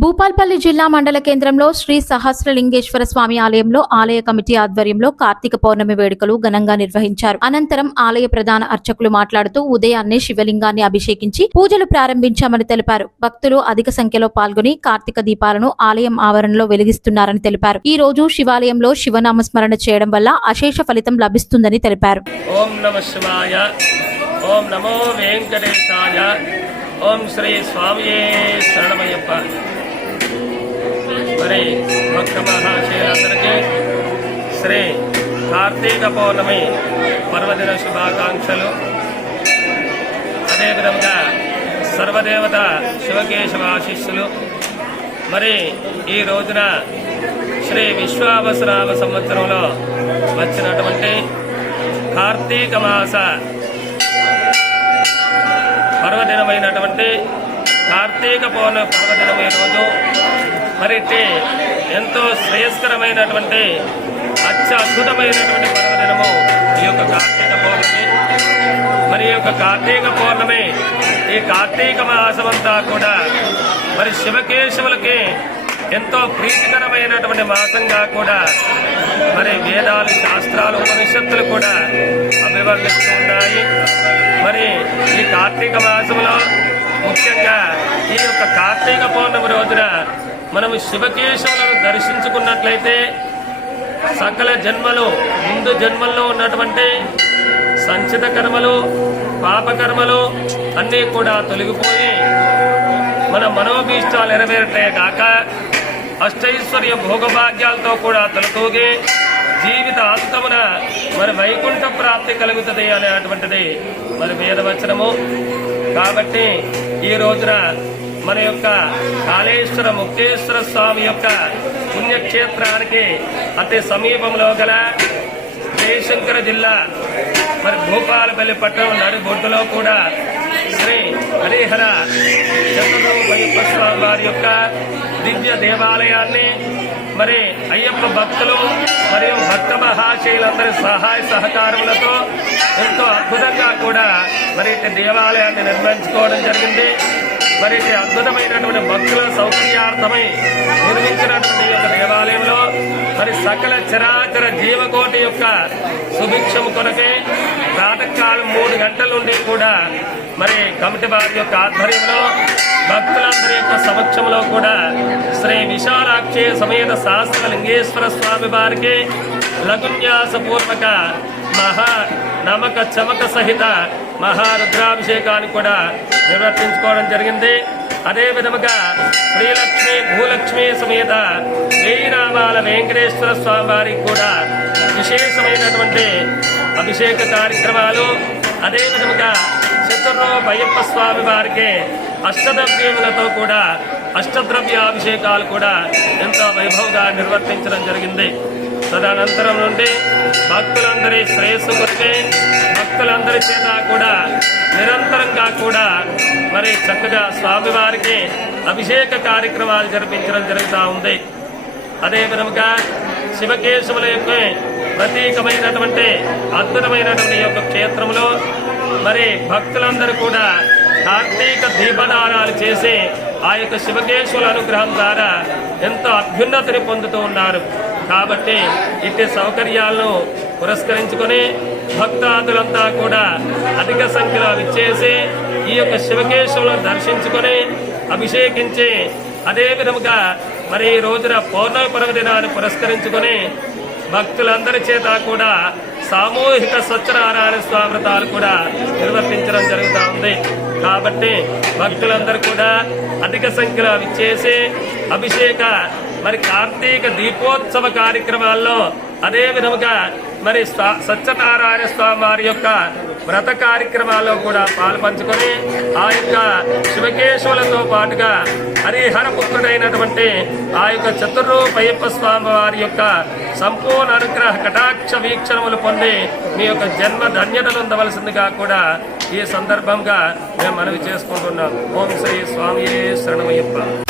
భూపాల్పల్లి జిల్లా మండల కేంద్రంలో శ్రీ సహస్రలింగేశ్వర స్వామి ఆలయంలో ఆలయ కమిటీ ఆధ్వర్యంలో కార్తీక పౌర్ణమి వేడుకలు ఘనంగా నిర్వహించారు. అనంతరం ఆలయ ప్రధాన అర్చకులు మాట్లాడుతూ ఉదయాన్నే శివలింగాన్ని అభిషేకించి పూజలు ప్రారంభించామని తెలిపారు. భక్తులు అధిక సంఖ్యలో పాల్గొని కార్తీక దీపాలను ఆలయం ఆవరణలో వెలిగిస్తున్నారని తెలిపారు. ఈ రోజు శివాలయంలో శివనామస్మరణ చేయడం వల్ల అశేష ఫలితం లభిస్తుందని తెలిపారు. ఓం నమ శివాయ. ఓం నమో వెంకటేశాయ. ఓం శ్రీ స్వామియే శరణమయ్యప్ప. మరి భక్త మహాశయులందరికీ శ్రీ కార్తీక పౌర్ణమి పర్వదిన శుభాకాంక్షలు. అదేవిధంగా సర్వదేవత శివకేశవ ఆశీస్సులు మరి ఈ రోజున శ్రీ విశ్వావసరామ సంవత్సరంలో వచ్చినటువంటి కార్తీక మాస పర్వదినమైనటువంటి కార్తీక పౌర్ణ పర్వదినం ఈ రోజు మరి ఎంతో శ్రేయస్కరమైనటువంటి అత్య అద్భుతమైనటువంటి పర్వదినము ఈ యొక్క కార్తీక పౌర్ణమి. మరి ఈ యొక్క కార్తీక పౌర్ణమి ఈ కార్తీక మాసమంతా కూడా మరి శివకేశవులకి ఎంతో ప్రీతికరమైనటువంటి మాసంగా కూడా మరి వేదాలు శాస్త్రాలు ఉపనిషత్తులు కూడా అభివర్ణిస్తూ ఉన్నాయి. మరి ఈ కార్తీక మాసంలో ముఖ్యంగా ఈ యొక్క కార్తీక పౌర్ణమి రోజున మనము శివకేశవులను దర్శించుకున్నట్లయితే సకల జన్మలు ముందు జన్మల్లో ఉన్నటువంటి సంచిత కర్మలు పాపకర్మలు అన్నీ కూడా తొలగిపోయి మన మనోభీష్టాలు నెరవేరటే కాక అష్టైశ్వర్య భోగభాగ్యాలతో కూడా తొలతూగి జీవిత అంతమున మరి వైకుంఠ ప్రాప్తి కలుగుతుంది అనేటువంటిది మరి వేదవచనము. కాబట్టి ఈ రోజున మన యొక్క కాళేశ్వర ముక్తేశ్వర స్వామి యొక్క పుణ్యక్షేత్రానికి అతి సమీపంలో గల జయశంకర జిల్లా మరి భూపాలపల్లి పట్టణం నడిబొడ్డులో కూడా శ్రీ హరిహర చంద్రబాబు స్వామి వారి యొక్క దివ్య దేవాలయాన్ని మరి అయ్యప్ప భక్తులు మరియు భక్త మహాశైలందరి సహాయ సహకారములతో ఎంతో అద్భుతంగా కూడా మరి దేవాలయాన్ని నిర్మించుకోవడం జరిగింది. మరి అద్భుతమైనటువంటి భక్తుల సౌకర్యార్థమై నిర్మించినటువంటి ఈ యొక్క దేవాలయంలో మరి సకల చరాచర జీవకోటి యొక్క సుభిక్షము కొరకే ప్రాతకాలం మూడు గంటల నుండి కూడా మరి కమిటీ వారి యొక్క ఆధ్వర్యంలో భక్తులందరి యొక్క సమక్షంలో కూడా శ్రీ విశాలాక్షి సమేత శాస్త్ర లింగేశ్వర స్వామి వారికి లఘున్యాసపూర్వక మహా నమక చమక సహిత మహారుద్రాభిషేకాన్ని కూడా నిర్వర్తించుకోవడం జరిగింది. అదే విధముగా శ్రీలక్ష్మి భూలక్ష్మి సమేత శ్రీరామాల వెంకటేశ్వర స్వామి వారికి కూడా విశేషమైనటువంటి అభిషేక కార్యక్రమాలు. అదే విధముగా చతుర్రూప భయప్ప స్వామి వారికి అష్టద్రవ్యములతో కూడా అష్టద్రవ్యాభిషేకాలు కూడా ఎంతో వైభవంగా నిర్వర్తించడం జరిగింది. తదనంతరం నుండి భక్తులందరి శ్రేయస్సు కొరికే భక్తులందరి చేత కూడా నిరంతరంగా కూడా మరి చక్కగా స్వామివారికి అభిషేక కార్యక్రమాలు జరిపించడం జరుగుతూ ఉంది. అదే విధముగా శివకేశవుల యొక్క ప్రత్యేకమైనటువంటి అద్భుతమైనటువంటి యొక్క క్షేత్రంలో మరి భక్తులందరూ కూడా కార్తీక దీపదానాలు చేసి ఆ యొక్క శివకేశవుల అనుగ్రహం ద్వారా ఎంతో అభ్యున్నతిని పొందుతూ ఉన్నారు. కాబట్టి ఇట్టి సౌకర్యాలను పురస్కరించుకొని భక్తాదులంతా కూడా అధిక సంఖ్యలో విచ్చేసి ఈ యొక్క శివకేశవులను దర్శించుకొని అభిషేకించి అదే విధముగా మరి ఈ రోజున పౌర్ణమి పర్వదినాన్ని పురస్కరించుకొని భక్తులందరి చేత కూడా సామూహిక సత్యనారాయణ స్వామృతాలు కూడా నిర్వర్తించడం జరుగుతూ ఉంది. కాబట్టి భక్తులందరూ కూడా అధిక సంఖ్యలో విచ్చేసి అభిషేక మరి కార్తీక దీపోత్సవ కార్యక్రమాల్లో అదే విధముగా మరి స్వా- సత్యనారాయణ స్వామి వారి యొక్క వ్రత కార్యక్రమాల్లో కూడా పాల్పంచుకొని ఆ యొక్క శివకేశవులతో పాటుగా హరిహర పుత్రుడైనటువంటి ఆ యొక్క చతుర్రూపయ్యప్ప స్వామి వారి యొక్క సంపూర్ణ అనుగ్రహ కటాక్ష వీక్షణములు పొంది మీ యొక్క జన్మ ధన్యతలు ఉండవలసిందిగా కూడా ఈ సందర్భంగా మేము మనవి చేసుకుంటున్నాం. ఓం శ్రీ స్వామి శరణమయ్యప్ప.